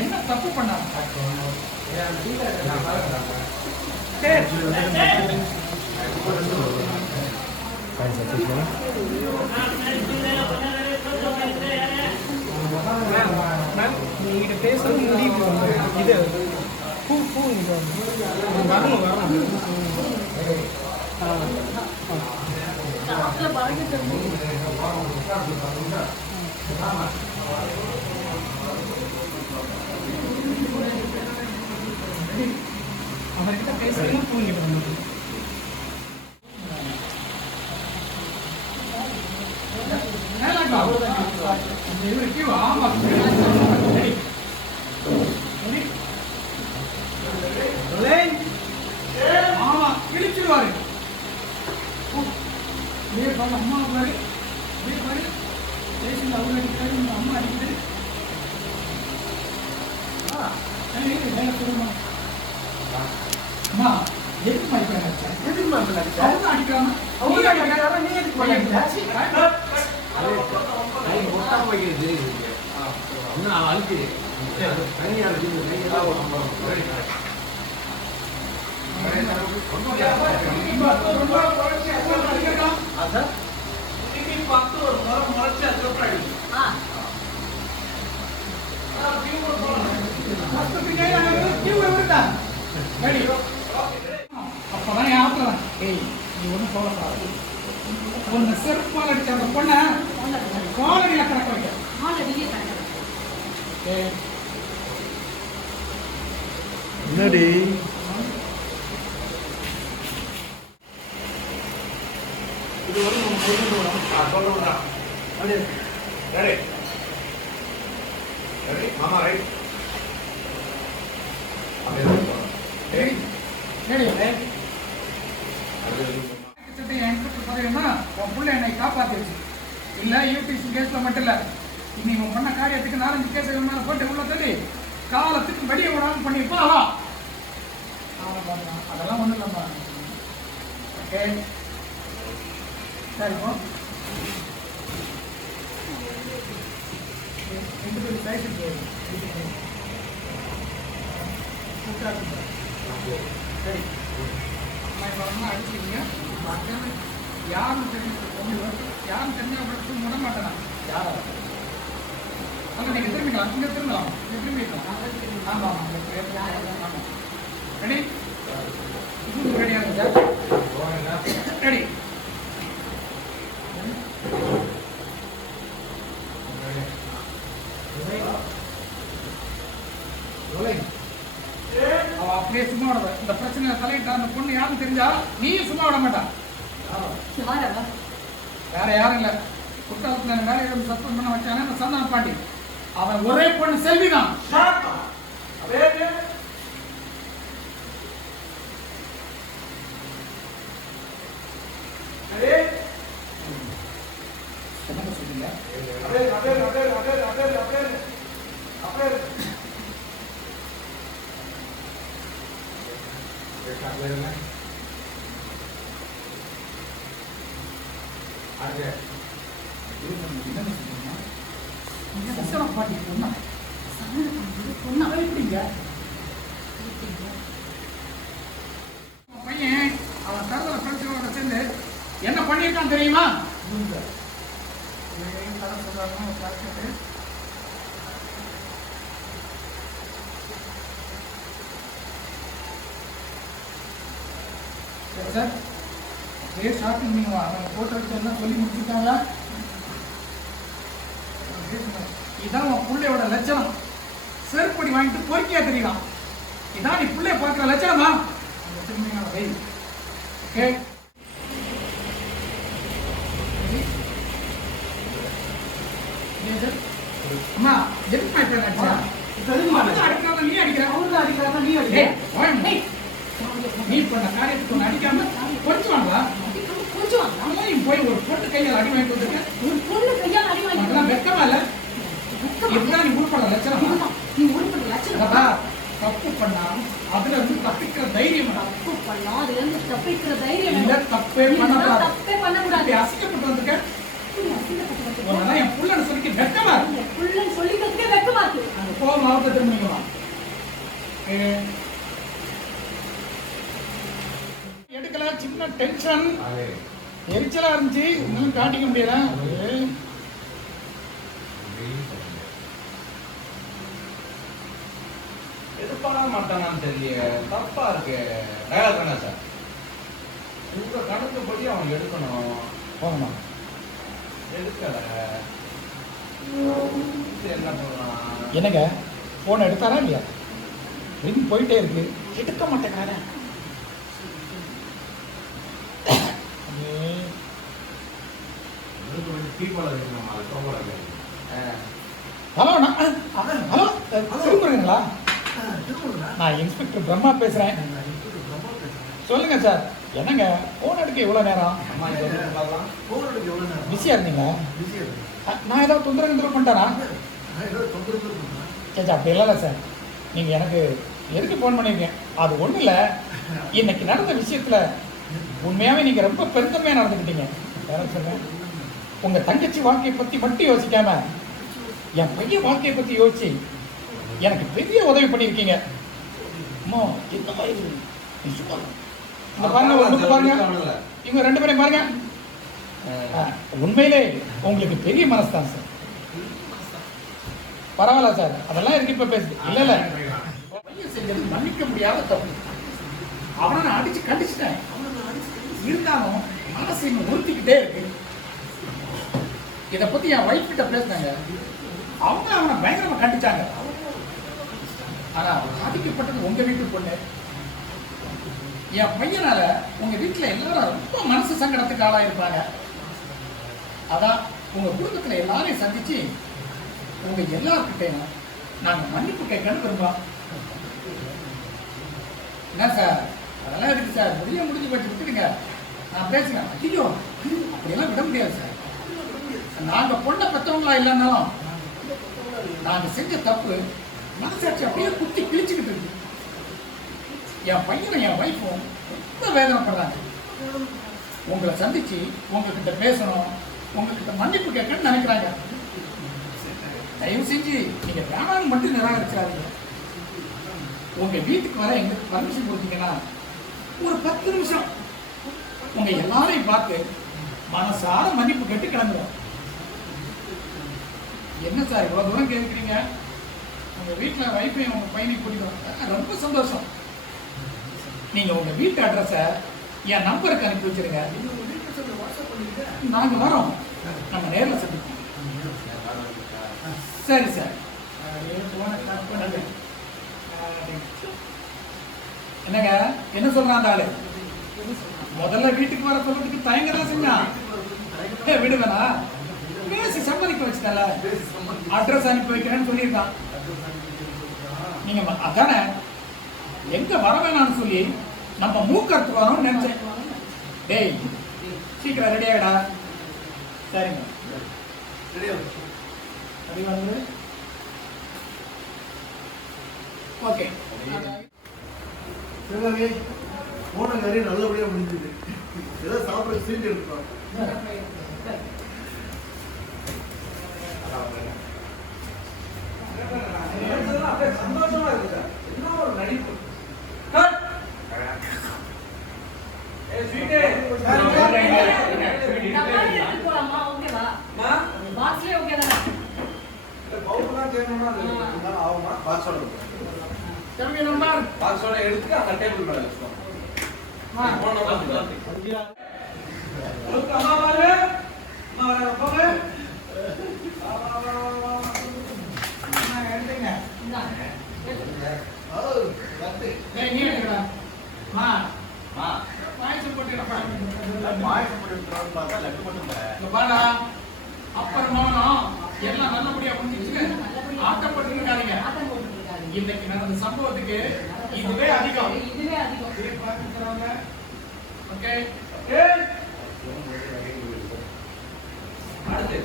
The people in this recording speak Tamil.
என்ன தப்பு பண்ணாங்க? நீங்க பேசுறது முடிவு இது பூ இங்க வரணும் அவர்கிட்ட பேசுறீங்க பூங்கிட்டு வந்து இழிச்சிருவாரு அம்மா பாரு பேசுங்க அவங்க அடிக்கிறாரு அம்மா அடிக்கிறது அம்மா எதுக்கு அடிக்கிறாங்க அவங்க அடிக்கிறாங்க நீ எதுக்கு ஒட்டாம வைக்கிறது நான் அழுக்கிறேன் அப்பதான் யாத்திரம் ஏய் நீ ஒன்றும் போகக்கூடாது ஒன்று செருப்பால் அடிச்ச அந்த பொண்ணை காலடியில் கணக்க வைக்க என்னடி இது வந்து சொல்றா மாமா ரைட் என்னை காப்பாத்திருச்சு இல்ல யூபிசி கேஸ்ல மட்டும் இல்ல இன்னைக்கு பண்ண காரியத்துக்கு 4-5 கேஸ் போட்டு உள்ள தள்ளி காலத்துக்கு வெளியே விடாமல் பண்ணிருப்பா அதெல்லாம் ஒண்ணு இல்லம்மா. ஓகே சரி போ சரி அடிச்சுக்கீங்க யாரும் தெரிஞ்சு யாரும் தெரிஞ்சா அவங்களுக்கு முட மாட்டேனா யாரும் அங்க நீங்க திரும்பிக்கலாம் இங்க திரும்பலாம் திரும்பிக்கலாம் ஆமா ஆமா ரெடி ரெடியா சார் ரெடி அவ அப்படியே சும்மா விட இந்த பிரச்சனை தலையிட்ட அந்த பொண்ணு யாரும் தெரிஞ்சா நீயும் சும்மா விட மாட்டா வேற யாரும் இல்ல குற்றாலத்துல வேலையை சஸ்பெண்ட் பண்ண வச்சானே இந்த சந்தான பாண்டி அவன் ஒரே பொண்ணு செல்வி தான். பாட்டி பொண்ணா பொண்ணா எப்படிங்க பையன் அவன் தரத்துல ஃப்ரெண்ட்ஸோட சேர்ந்து என்ன பண்ணியிருக்கான் தெரியுமா? சார் அப்படியே ஷாப்பிங் நீங்க அவங்க போட்டோ எடுத்து எல்லாம் சொல்லி முடிச்சுட்டாங்களா? இதான் உன் பிள்ளையோட லட்சணம். செருப்படி வாங்கிட்டு பொறுக்கியா தெரியலாம். இதான் நீ பிள்ளைய பார்க்கிற லட்சணமா? ஓகே அம்மா எதுக்கு அடிக்கிறா? நீ அடிக்கிற நீ அடிக்கிற நீ பண்ண காரியத்துக்கு ஒன்று அடிக்காம கொஞ்சுவாங்களா? போய் ஒரு பொண்ணு கையால் அடி வாங்கிட்டு வந்துருக்கேன். ஒரு பொண்ணு கையால் அடி வாங்கி வெக்கமா இல்ல? இதுதான் நீ உருப்பட லட்சணம். நீ உருப்பட லட்சணம் தப்பு பண்ணா அதுல இருந்து தப்பிக்கிற தைரியம். தப்பு பண்ணா அதுல இருந்து தப்பிக்கிற தைரியம் இல்ல. தப்பே பண்ணக்கூடாது. அசிக்கப்பட்டு வந்திருக்கேன். என் புள்ளன்னு சொல்லி வெக்கமா இருக்கு. புள்ளன்னு சொல்லிக்கிறதுக்கே வெக்கமா இருக்கு. அங்க போகலாம் முகத்தை திரும்பிக்கலாம். எடுக்கல, சின்ன டென்ஷன், எரிச்சலா இருந்துச்சு, இன்னும் காட்டிக்க முடியல. எடுப்பான மாட்டானான்னு தெரியல, தப்பா இருக்கு. டயலாக் என்ன சார்? உங்க கணக்குப்படி அவன் எடுக்கணும். போகணுமா? எடுக்கல, என்ன பண்ணலாம்? என்னங்க போன் எடுத்தாரா இல்லையா? ரிங் போயிட்டே இருக்கு, எடுக்க மாட்டேங்கிறாரே. Hello, hello, திரும்புறீங்களா? நான் இன்ஸ்பெக்டர் பிரம்மா பேசுறேன். சொல்லுங்க சார். என்னங்க போன் எடுக்க இவ்வளோ நேரம்? பிஸியா இருந்தீங்களா? நான் ஏதாவது தொந்தரவு பண்ணிட்டேனா? சரி, அப்படி இல்லைல்ல சார். நீங்கள் எனக்கு எதுக்கு ஃபோன் பண்ணியிருக்கேன் அது ஒன்றும் இல்லை. இன்னைக்கு நடந்த விஷயத்தில் உண்மையாகவே நீங்கள் ரொம்ப பெருந்தன்மையாக நடந்துக்கிட்டீங்க. வேற சொல்கிறேன், உங்கள் தங்கச்சி வாழ்க்கையை பற்றி மட்டும் யோசிக்காம என் பையன் வாழ்க்கையை பற்றி யோசிச்சு எனக்கு பெரிய உதவி பண்ணியிருக்கீங்க. அம்மா இந்த மாதிரி இந்த பாருங்க, ஒன்று பாருங்க, இவங்க 2 பேரையும் பாருங்க. உண்மையிலே உங்களுக்கு பெரிய மனசு தான் சார். பரவாயில்ல சார், அதெல்லாம் இருக்கு. இப்போ பேசுது இல்லை இல்லை, பையன் செஞ்சது மன்னிக்க முடியாத தப்பு. அவனை நான் அடிச்சு கண்டிச்சிட்டேன். இருந்தாலும் மனசு இன்னும் உறுத்திக்கிட்டே இருக்கு. இதை பத்தி என் வைஃப் கிட்ட பேசினாங்க. அவங்க அவனை பயங்கரமா கண்டிச்சாங்க. ஆனா பாதிக்கப்பட்டது உங்க வீட்டு பொண்ணு. என் பையனால உங்க வீட்டுல எல்லாரும் ரொம்ப மனசு சங்கடத்துக்கு ஆளாயிருப்பாங்க. அதான் உங்க குடும்பத்துல எல்லாரையும் சந்திச்சு உங்க எல்லார்கிட்டையும் நாங்க மன்னிப்பு கேட்கணும்னு விரும்புறோம். என்ன சார், அதெல்லாம் இருக்கு சார், முடிஞ்சு போச்சு, விட்டுடுங்க. நான் பேசுறேன். ஐயோ, அப்படியெல்லாம் விட முடியாது சார். நாங்க பொண்ணை பெற்றவங்களா இல்லைன்னாலும் நாங்க செஞ்ச தப்பு மனசாட்சி அப்படியே குத்தி கிழிச்சுக்கிட்டு இருக்கு. என் பையனும் என் வைஃபும் ரொம்ப வேதனைப்படுறாங்க. உங்களை சந்திச்சு உங்ககிட்ட பேசணும், உங்ககிட்ட மன்னிப்பு கேட்கணும்னு நினைக்கிறாங்க. தயவு செஞ்சு நீங்க வேணாலும் மட்டும் நிராகரிச்சாதீங்க. உங்க வீட்டுக்கு வர எங்களுக்கு பர்மிஷன் கொடுத்தீங்கன்னா ஒரு 10 நிமிஷம் உங்க எல்லாரையும் பார்த்து மனசார மன்னிப்பு கேட்டு கிளம்புறோம். என்ன சார் இவ்வளவு தூரம் கேட்குறீங்க? உங்க வீட்டில் வைஃபையும் உங்க பையனையும் கூட்டிட்டு ரொம்ப சந்தோஷம். நீங்க உங்க வீட்டு அட்ரஸை என் நம்பருக்கு அனுப்பி வச்சிருங்க. நாங்க வரோம், நம்ம நேரில் சந்திப்போம். சரி சார். என்னங்க என்ன சொல்றான் அந்த ஆளு? முதல்ல வீட்டுக்கு வர சொல்றதுக்கு தயங்க தான் செஞ்சான். விடுவேனா? பேசி சம்மதிக்க வச்சுட்டால, அட்ரஸ் அனுப்பி வைக்கிறேன்னு சொல்லியிருக்கான். நீங்க அதானே எங்க வர வேணாம்னு சொல்லி நம்ம மூக்கறுத்து வரோம்னு நினைச்சேன். டேய் சீக்கிரம் ரெடி ஆகிடா. சரிங்க, ரெடி வந்து ஓகே. சிவகாமி போன காரியம் நல்லபடியாக முடிஞ்சுது. ஏதோ சாப்பிட சீட்டு எடுத்துப்பாங்க. சந்தோஷமா இருக்கு சார். என்ன ஒரு நடிப்பு. எடுத்து அந்த டேபிள் மேல வச்சுக்கோங்க. எல்லாம் நல்லபடியா முடிஞ்சிச்சு. ஆட்டப்பட்டு இருக்காதீங்க. இன்னைக்கு நடந்த சம்பவத்துக்கு இதுவே அதிகம். ஓகே, அடுத்து